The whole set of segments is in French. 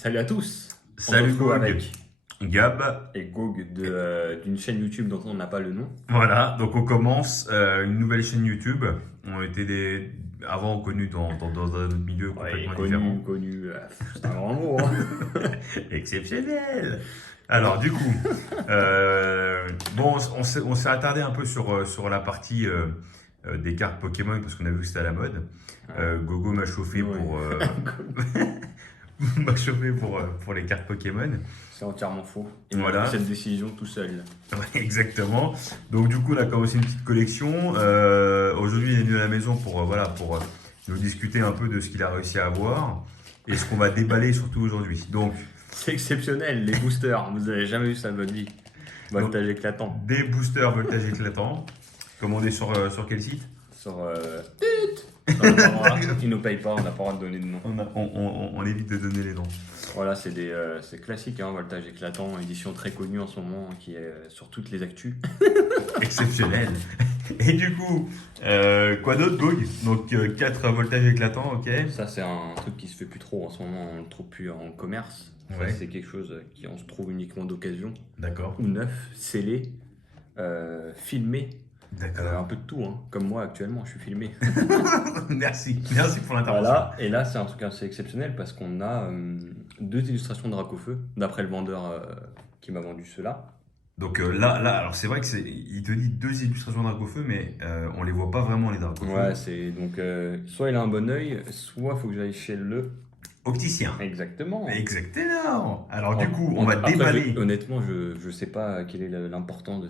Salut à tous. On Salut retrouve Gog, avec Gab. et Gog d'une chaîne YouTube dont on n'a pas le nom. Voilà, donc on commence une nouvelle chaîne YouTube. On était avant connus dans un autre milieu Ouais, complètement connu, différent. connu. C'est un grand mot. Hein. Exceptionnel. Alors du coup, bon, on s'est attardé un peu sur la partie des cartes Pokémon parce qu'on a vu que c'était à la mode. Gogo m'a chauffé Ouais. m'a chauffé pour les cartes Pokémon. C'est entièrement faux. Il m'a Voilà. pris cette décision tout seul. Ouais, exactement. Donc du coup, on a commencé une petite collection. Aujourd'hui, il est venu à la maison pour nous discuter un peu de ce qu'il a réussi à avoir et ce qu'on va déballer surtout aujourd'hui. Donc, C'est exceptionnel, les boosters. Vous avez jamais vu ça de votre vie. Voltage éclatant. des boosters voltage éclatant. Commandés sur quel site? Sur. On n'a pas le droit. Ils nous payent pas, on n'a pas le droit de donner de nom. On évite de donner les noms. Voilà, c'est classique, hein, voltage éclatant, édition très connue en ce moment, qui est sur toutes les actus. Exceptionnel. Et du coup, quoi d'autre, Gog? Donc 4 voltages éclatants, ok. Ça, c'est un truc qui se fait plus trop en ce moment, on le trouve plus en commerce. Ça, Ouais. c'est quelque chose qui on se trouve uniquement d'occasion, D'accord. ou neuf, scellé, filmé, un D'accord. peu de tout, hein. Comme moi actuellement, je suis filmé. Merci pour l'intervention. Voilà, et là, c'est un truc assez exceptionnel parce qu'on a deux illustrations de Dracofeu, d'après le vendeur qui m'a vendu ceux-là. Donc alors c'est vrai que il te dit 2 illustrations de Dracofeu, mais on les voit pas vraiment les Dracofeu. Ouais, c'est donc soit il a un bon œil, soit il faut que j'aille chez le. Opticien. Exactement. Exactement. Alors du En- coup, on va après, déballer. honnêtement, je sais pas quelle est l'importance de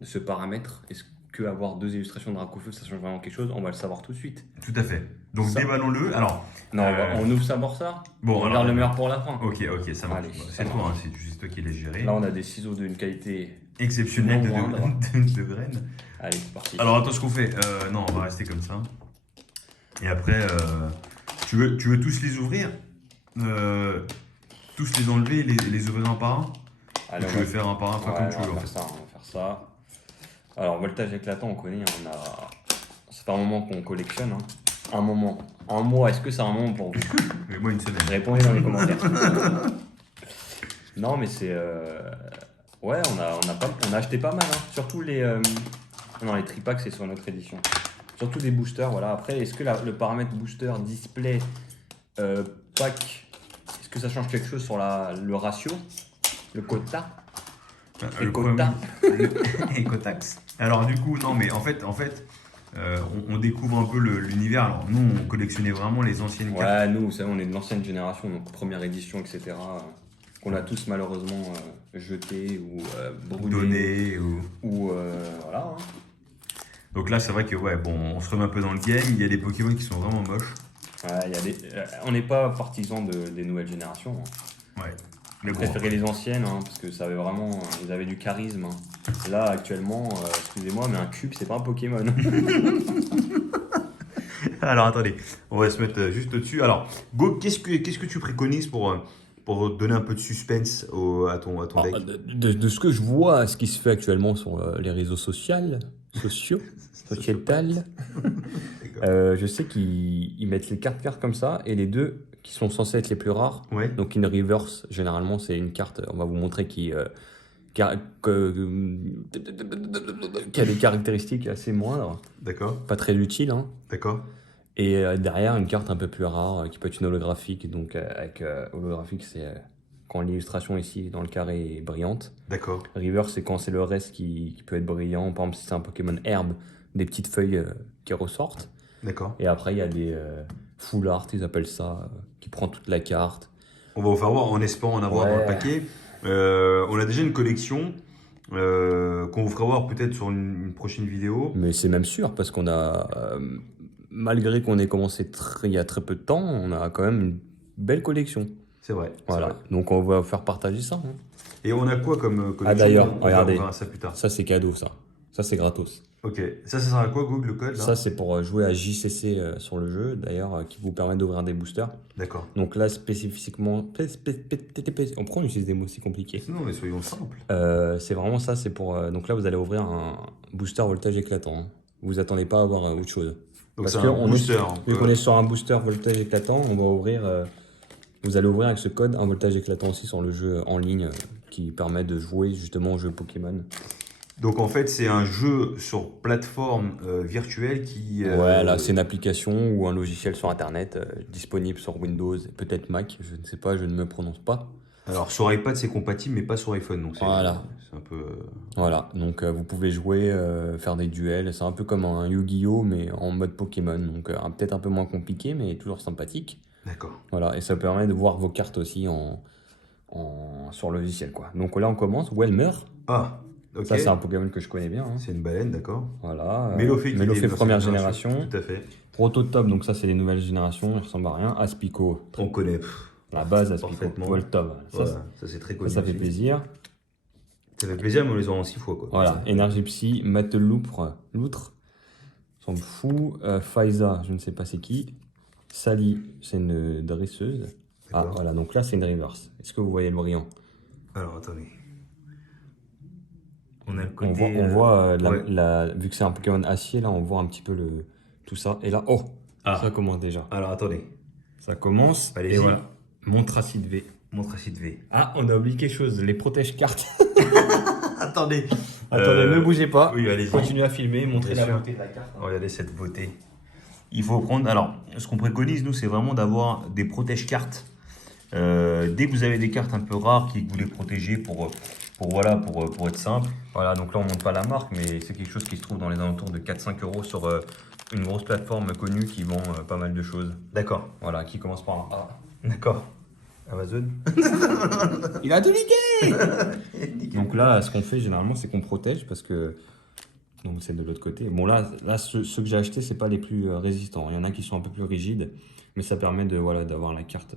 de ce paramètre. Est-ce que avoir deux illustrations de Dracofeu, ça change vraiment quelque chose? On va le savoir tout de suite. Tout à fait. Donc Ça. déballons-le. Alors, Non, Euh, on ouvre savoir ça. bon, On alors, regarde le meilleur pour la fin. ok, ça marche. Allez, C'est ça toi, marche. c'est toi qui l'as géré. Là, on a des ciseaux d'une qualité. Exceptionnel non moindre. de graines. Allez, c'est parti. Alors attends, ce qu'on fait. Non, on va rester comme ça. Et après, tu veux tous les ouvrir, tous les enlever, les ouvrir un par un. Allez, Ou tu veux faire un par un, enfin ouais, comme tu veux on en va fait. faire ça, on va faire ça. Alors, voltage éclatant, on connaît. Ça fait un moment qu'on collectionne. Hein. Un moment. Un mois, est-ce que c'est un moment pour vous? Mais moi une semaine. Répondez dans les commentaires. Non, mais c'est. Ouais, on a acheté pas mal. Hein. Surtout les. Non, les tripacks, c'est sur notre édition. Surtout des boosters, voilà. Après, est-ce que le paramètre booster, display, pack, est-ce que ça change quelque chose sur le ratio? Le quota? Le quota. Écotax. Alors du coup, non, mais en fait, on découvre un peu l'univers. Alors nous, on collectionnait vraiment les anciennes cartes. Ouais, nous, vous savez, on est de l'ancienne génération, donc première édition, etc. Qu'on a tous malheureusement jeté ou brûlé. Données Ou voilà. Hein. Donc là, c'est vrai que ouais, bon, on se remet un peu dans le game. Il y a des Pokémon qui sont vraiment moches. Ouais, on n'est pas partisan des nouvelles générations. Hein. Ouais. Mais On bon, préférait les anciennes hein, parce que ça avait vraiment, ils avaient du charisme. Hein. Là, actuellement, excusez-moi, mais un cube, c'est pas un Pokémon. alors attendez, on va se mettre juste au-dessus. Alors, Go, qu'est-ce que tu préconises pour donner un peu de suspense à ton deck? De ce que je vois, ce qui se fait actuellement sur les réseaux sociaux, sociétal, je sais qu'ils mettent les cartes comme ça et les deux qui sont censés être les plus rares. Ouais. Donc une reverse, généralement, c'est une carte, on va vous montrer qui a des caractéristiques assez moindres, D'accord. pas très utiles. Hein. D'accord. Et derrière, une carte un peu plus rare qui peut être une holographique. Donc avec holographique, c'est quand l'illustration ici dans le carré est brillante. D'accord. Reverse, c'est quand c'est le reste qui peut être brillant. Par exemple, si c'est un Pokémon herbe, des petites feuilles qui ressortent. D'accord. Et après, il y a des full art, ils appellent ça, qui prend toute la carte. On va vous faire voir en espérant en avoir dans le Ouais. paquet. On a déjà une collection qu'on vous fera voir peut-être sur une prochaine vidéo. Mais c'est même sûr, parce qu'on a, malgré qu'on ait commencé il y a très peu de temps, on a quand même une belle collection. C'est vrai. c'est Voilà, vrai. donc on va faire partager ça. Hein. Et on a quoi comme collection? Ah, d'ailleurs, On regardez. verra ça plus tard. Ça, c'est cadeau, ça. Ça, c'est gratos. Ok. Ça sert à quoi, Google, le code là? Ça, c'est pour jouer à JCC sur le jeu, d'ailleurs, qui vous permet d'ouvrir des boosters. D'accord. Donc là, spécifiquement, on prend utilise des mots si compliqués. Non, mais soyons simples. C'est vraiment ça, c'est pour... donc là, vous allez ouvrir un booster voltage éclatant. Hein. Vous attendez pas à avoir autre chose. Donc Parce c'est que un booster. vu qu'on est sur un booster voltage éclatant, on va ouvrir Vous allez ouvrir avec ce code un voltage éclatant aussi sur le jeu en ligne qui permet de jouer justement au jeu Pokémon. Donc en fait, c'est un jeu sur plateforme virtuelle qui. Ouais, là, c'est une application ou un logiciel sur Internet disponible sur Windows et peut-être Mac, je ne sais pas, je ne me prononce pas. Alors sur iPad, c'est compatible, mais pas sur iPhone. Donc Voilà. C'est un peu. Voilà, donc vous pouvez jouer, faire des duels, c'est un peu comme un Yu-Gi-Oh! Mais en mode Pokémon, donc peut-être un peu moins compliqué, mais toujours sympathique. D'accord. Voilà, et ça permet de voir vos cartes aussi sur le logiciel, quoi. Donc là, on commence, Welmer, Ah, ok. ça c'est un Pokémon que je connais bien, hein. C'est une baleine, d'accord. Voilà, Mélofée première génération. Tout à fait. Prototop, donc ça c'est les nouvelles générations, il ressemble à rien. Aspico, On connaît. la base Aspico, Parfaitement. Voltop, Voilà, ça c'est très connu. ça fait aussi. plaisir. Ça fait plaisir, mais on les aura en 6 fois, quoi. Voilà, Énergie Psy, Mateloutre, s'en fout. Faiza, je ne sais pas c'est qui. Sally, c'est une dresseuse. Ah D'accord. voilà, donc là c'est une reverse. Est-ce que vous voyez le brillant? Alors attendez. On a le côté. On voit ouais. vu que c'est un Pokémon acier, là on voit un petit peu tout ça. Et là, oh, Ah. ça commence déjà. Alors attendez. Ça commence. Allez-y. Et voilà, Montracide V. Montracide V. Ah, on a oublié quelque chose, les protège-cartes. Attendez. Attendez, ne bougez pas. Oui, allez-y. Continuez à filmer, montrez Bien la sûr. beauté de la carte. Regardez cette beauté. Il faut prendre. Alors, ce qu'on préconise, nous, c'est vraiment d'avoir des protège-cartes. Dès que vous avez des cartes un peu rares qui vous les protégez pour être simple. Voilà, donc là on montre pas la marque, mais c'est quelque chose qui se trouve dans les alentours de 4-5 euros sur une grosse plateforme connue qui vend pas mal de choses. D'accord. Voilà, qui commence par un A. D'accord. Amazon. Il a tout niqué. Donc là, ce qu'on fait généralement, c'est qu'on protège parce que. Donc c'est de l'autre côté. Bon là ceux que j'ai achetés, c'est pas les plus résistants. Il y en a qui sont un peu plus rigides, mais ça permet d'avoir la carte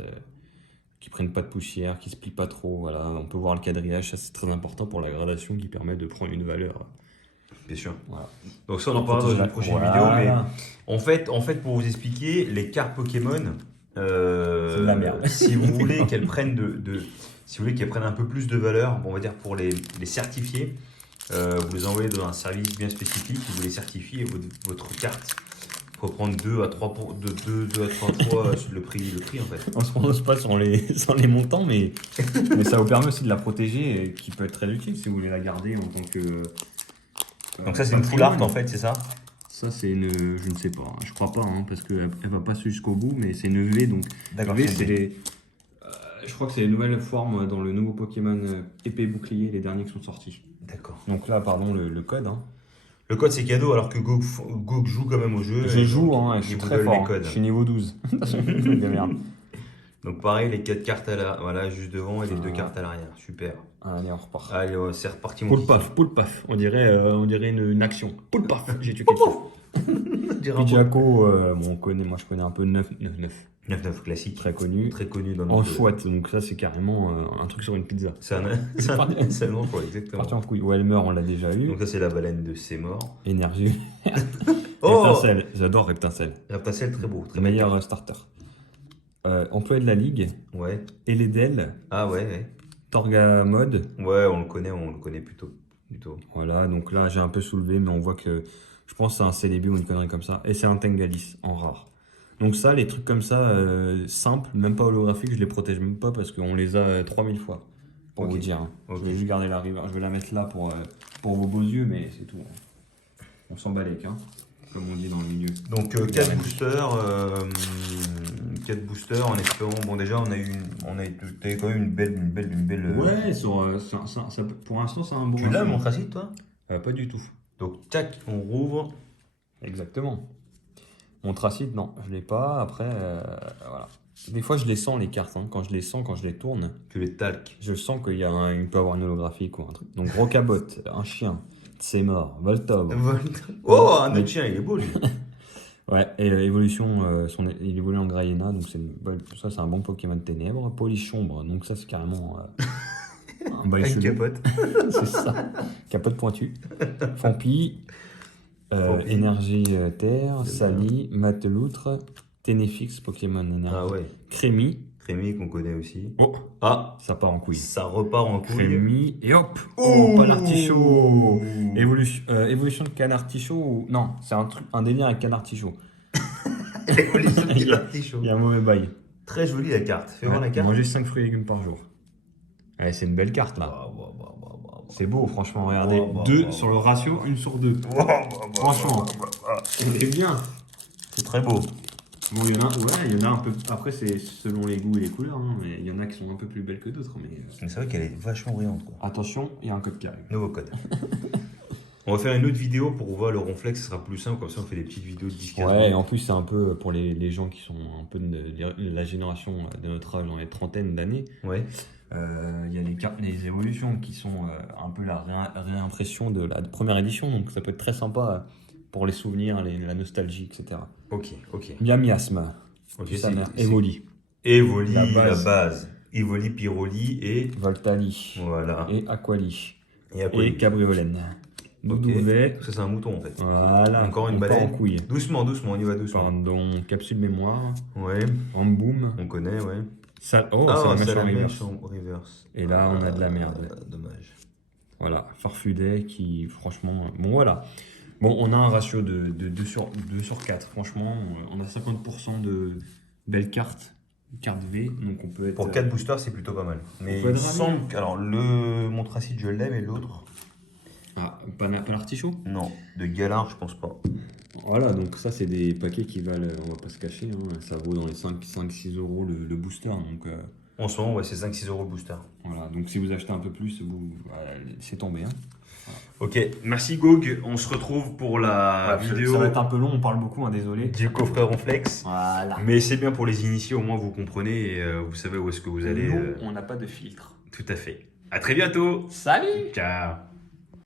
qui prenne pas de poussière, qui se plie pas trop. Voilà, on peut voir le quadrillage, ça c'est très important pour la gradation qui permet de prendre une valeur. Bien sûr. Voilà. Donc ça, on en parlera dans une prochaine vidéo. Mais en fait, pour vous expliquer, les cartes Pokémon, c'est de la merde. Si vous voulez qu'elles prennent si vous voulez qu'elles prennent un peu plus de valeur, bon, on va dire pour les certifier, vous les envoyez dans un service bien spécifique, vous les certifiez et votre carte. Il faut prendre 2 à 3 fois le prix en fait. On se prononce pas sur les montants, mais ça vous permet aussi de la protéger, et qui peut être très utile si vous voulez la garder en tant que. Donc ça c'est une full art en fait, c'est ça? Ça c'est une, je ne sais pas, je crois pas, hein, parce qu'elle va pas jusqu'au bout, mais c'est une V, donc D'accord. V c'est les. Je crois que c'est les nouvelles formes dans le nouveau Pokémon épée bouclier, les derniers qui sont sortis. D'accord. Donc là, pardon, le code. Hein. Le code c'est cadeau alors que Go joue quand même au jeu. Je joue, hein, je suis très fort. Je suis niveau 12. Merde. Donc pareil, les 4 cartes voilà, juste devant et les 2 cartes à l'arrière. Super. Allez, on repart. Allez, c'est reparti mon Poule paf. On dirait une action. Poule paf, j'ai tué quelqu'un. Pidjaco, moi je connais un peu 9-9. 9-9 classique. Très connu. Très connu dans En chouette, donc ça c'est carrément un truc sur une pizza. C'est un nom quoi, exactement. Parti en couille. Welmer, on l'a déjà eu. Donc ça c'est la baleine de Seymour. Énergie. Oh, Reptincelle, j'adore Reptincelle. Reptincelle, très beau. Très meilleur starter. Employé de la Ligue. Ouais. Eledel. Ah ouais. Torgamode. Ouais, on le connaît plutôt. Voilà, donc là j'ai un peu soulevé, mais on voit que je pense que c'est un Celebi ou une connerie comme ça. Et c'est un Tengalis en rare. Donc ça, les trucs comme ça, simples, même pas holographiques, je les protège même pas parce qu'on les a 3000 fois, pour vous dire. Hein. Okay. Je vais juste garder la river, je vais la mettre là pour vos beaux yeux, mais c'est tout. On s'en bat les hein, comme on dit dans le milieu. Donc 4 boosters en espérant, bon déjà t'avais quand même une belle. Ouais, pour l'instant c'est un bon. Tu l'as mon tracite toi? Pas du tout. Donc tac, on rouvre. Exactement. Mon tracite, non, je l'ai pas. Après, voilà. Des fois, je les sens les cartes. Hein. Quand je les tourne, tu les talques. Je sens qu'il peut avoir une holographique ou un truc. Donc, Rocabot, un chien, Seymour, Voltob. Oh, un autre chien, il est beau lui. Ouais, et l'évolution, il évolue en Grayena, donc ça c'est un bon Pokémon de ténèbres. Polichombre, donc ça c'est carrément un bail chelou. Capote. C'est ça, capote pointue. Fampi. Énergie Terre, Sally, Mateloutre, Ténéfix, Pokémon Énergie. Ah ouais. Crémi. Crémi qu'on connaît aussi. Oh, ça part en couille. Ça repart en couille. Crémi, et hop. Oh, pas l'artichaut. Évolution de canard-tichaut. Non, c'est un délire avec canard-tichaut. Évolution de canard-tichaut. Il y a un mauvais bail. Très jolie la carte. Fais voir la carte. Manger 5 fruits et légumes par jour. Ouais, c'est une belle carte là. C'est beau, franchement, regardez. 2 sur le ratio, 1 sur 2. Franchement, c'est bien. C'est très beau. Bon, il y en a un peu. Après, c'est selon les goûts et les couleurs, hein, mais il y en a qui sont un peu plus belles que d'autres. Mais C'est vrai qu'elle est vachement brillante, quoi. attention, il y a un code qui arrive. Nouveau code. On va faire une autre vidéo pour voir le ronflex, ce sera plus simple, comme ça on fait des petites vidéos de 10-15 Ouais, et minutes. en plus, c'est un peu pour les gens qui sont un peu de la génération de notre âge, dans les trentaines d'années. Ouais. Il y a les évolutions qui sont un peu la réimpression de la première édition, donc ça peut être très sympa pour les souvenirs, la nostalgie, etc. Ok, ok. Miasme, Ok, sa mère, Evoli, Evoli, La la base. base. Evoli, Pyroli et... Voltali, Voilà. et Aquali, Et après, et Cabriolène. Doudouvet, ça c'est un mouton en fait. voilà, Encore une on part baleine. en couille. Doucement, doucement, on y va doucement. Pardon, capsule mémoire, Ouais, Amboum, on connaît, ouais. c'est la mèche en reverse. reverse. Et là, on a de la merde. Dommage. Voilà, Farfudet qui, franchement, bon voilà. Bon, on a un ratio de 2 sur 4. Franchement, on a 50% de belles cartes, carte V, donc on peut être. Pour 4 boosters, c'est plutôt pas mal. Mais peut il me être ravi, semble que. Alors, le Montracite, je l'aime et l'autre. Ah, pas l'artichaut. Non, de Galard, je pense pas. Voilà, donc ça, c'est des paquets qui valent, on va pas se cacher, hein, ça vaut dans les 5-6 euros le booster. Donc En ce moment, ouais, c'est 5-6 euros le booster. voilà, donc si vous achetez un peu plus, c'est tombé. Hein. Ok, merci Gog. On se retrouve pour la vidéo Ça va être un peu long, on parle beaucoup, hein, désolé. du coffret Ronflex. Voilà. Mais c'est bien pour les initiés, au moins vous comprenez et vous savez où est-ce que vous allez. Nous, on n'a pas de filtre. Tout à fait. À très bientôt. Salut! Ciao.